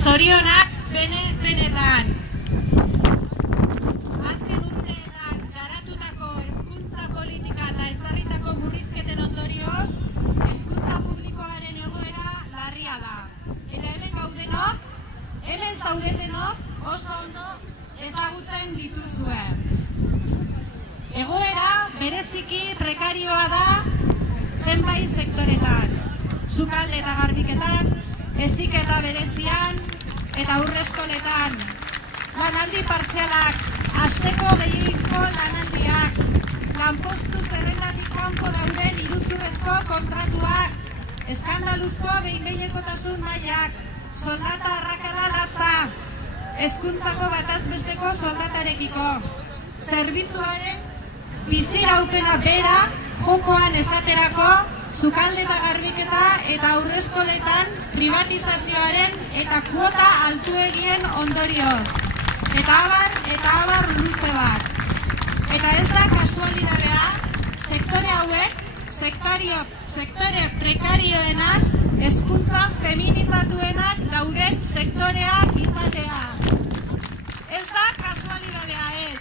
zorionak benetan. Azken urteetan garatutako hezkuntza politika eta ezarritako murrizketen ondorioz, hezkuntza publikoaren egoera larria da. Eta hemen zaudetenok oso ondo ezagutzen dituzue. Egoera bereziki prekarioa da zenbait sektoretan, sukalde eta garbiketan, heziketa berezian eta haurreskoletan, lanaldi partzialak, asteko gehiegizko lanaldiak, lanpostu zerrendatik kanpo dauden iruzurrezko kontratuak, eskandaluzko behin-behinekotasun mailak, soldata arrakala latza, hezkuntzako bataz besteko soldatarekiko, zerbitzuaren biziraupena bera jokoan esaterako, sukalde eta garbiketa eta haurreskoletan privatizazioaren eta kuota altuegien ondorioz. Eta abar luze bat. Eta ez da kasualidadea, sektore hauek, sektore prekarioenak, hezkuntza feminizatuenak dauden sektoreak izatea. Ez da kasualidadea ez,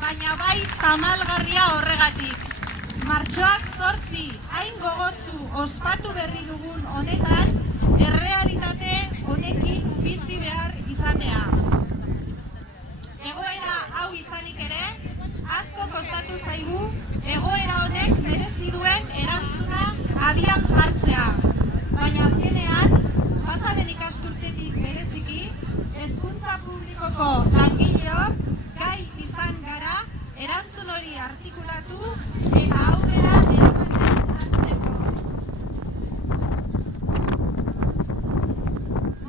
baina bai tamalgarria horregatik. Martxoak 8 hain gogotsu ospatu berri dugun honetan, errealitate honekin bizi behar izatea. Egoera hau izanik ere, asko kostatu zaigu egoera honek merezi duen erantzuna abian jartzea. Baina azkenean, pasaden ikasturtetik bereziki, hezkuntza publikoko langileok gai izan gara erantzun hori artikulatu eta aurrera eramaten hasteko.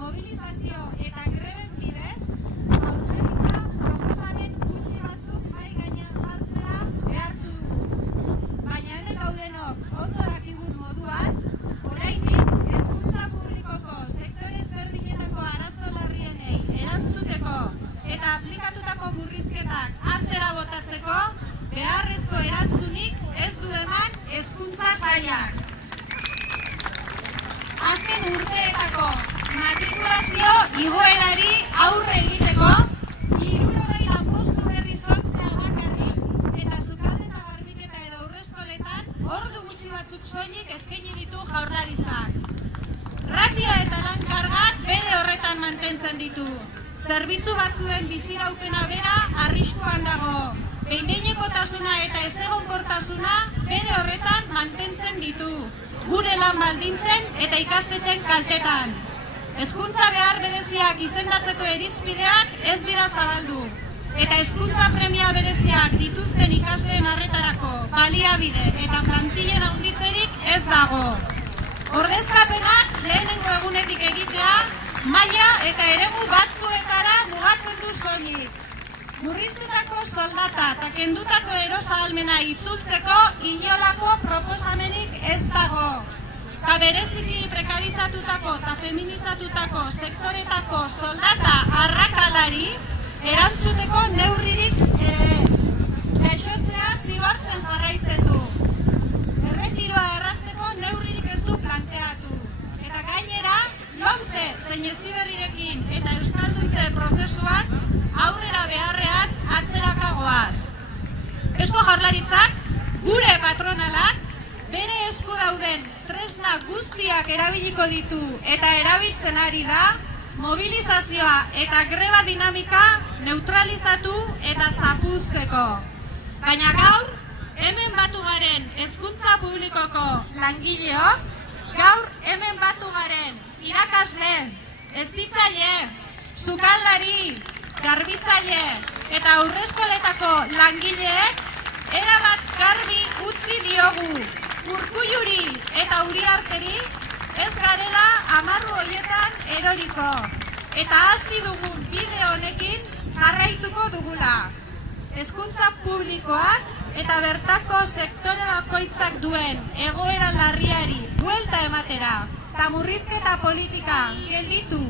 Mobilizazio eta greben bidez, jaurlaritza proposamen gutxi batzuk mahai gainean jartzea behartu dugu. Baina hemen gaudenok ondo dakigun moduan, oraindik hezkuntza publikoko sektore ezberdinetako arazo larrienei erantzuteko eta aplikatutako murrizketak atzera botatzeko beharrezko erantzunik ez du eman hezkuntza sailak. Azken urteetako matrikulazio igoerari aurre egiteko 60 lanpostu berri sortzea bakarrik eta sukalde eta garbiketa edo haurreskoletan ordu gutxi batzuk soilik eskaini ditu jaurlaritzak. Ratioa eta lan kargak bere horretan mantentzen ditu. Zerbitzu batzuen biziraupena bera arriskuan dago. Behin-behinekotasuna eta ezegonkortasuna bere horretan mantentzen ditu. Gure lan baldintzen eta ikastetxen kaltetan. Hezkuntza behar bereziak izendatzeko irizpideak ez dira zabaldu. Eta hezkuntza premia bereziak dituzten ikasleen arretarako baliabide eta plantillen handitzerik ez dago. Ordezkapenak lehenengo egunetik egitea maila eta eremu batzuetara mugatzen du soilik. Murriztutako soldata eta kendutako erosahalmena itzultzeko inolako proposamenik ez dago. Eta bereziki prekarizatutako eta feminizatutako sektoretako soldata arrakalari erantzuteko neurririk ere ez. Gaixotzea zigortzen jarraitzen du. Erretiroa errazteko neurririk ez du planteatu. Eta gainera, lomce zein heziberrirekin eta euskalduntze prozesuak aurrera beharrean atzerakagoaz. Eusko Jaurlaritzak, gure patronalak, bere esku dauden tresna guztiak erabiliko ditu eta erabiltzen ari da, mobilizazioa eta greba dinamika neutralizatu eta zapuzteko. Baina gaur, hemen batu garen hezkuntza publikoko langileok, gaur hemen batu garen irakasle, hezitzaile, sukaldari, garbitzaile eta haurreskoletako langileek erabat garbi utzi diogu Urkulluri eta Uriarteri ez garela amarru horietan eroriko eta hasi dugun bide honekin jarraituko dugula. Hezkuntza publikoak eta bertako sektore bakoitzak duen egoera larriari buelta ematera eta murrizketa politika gelditu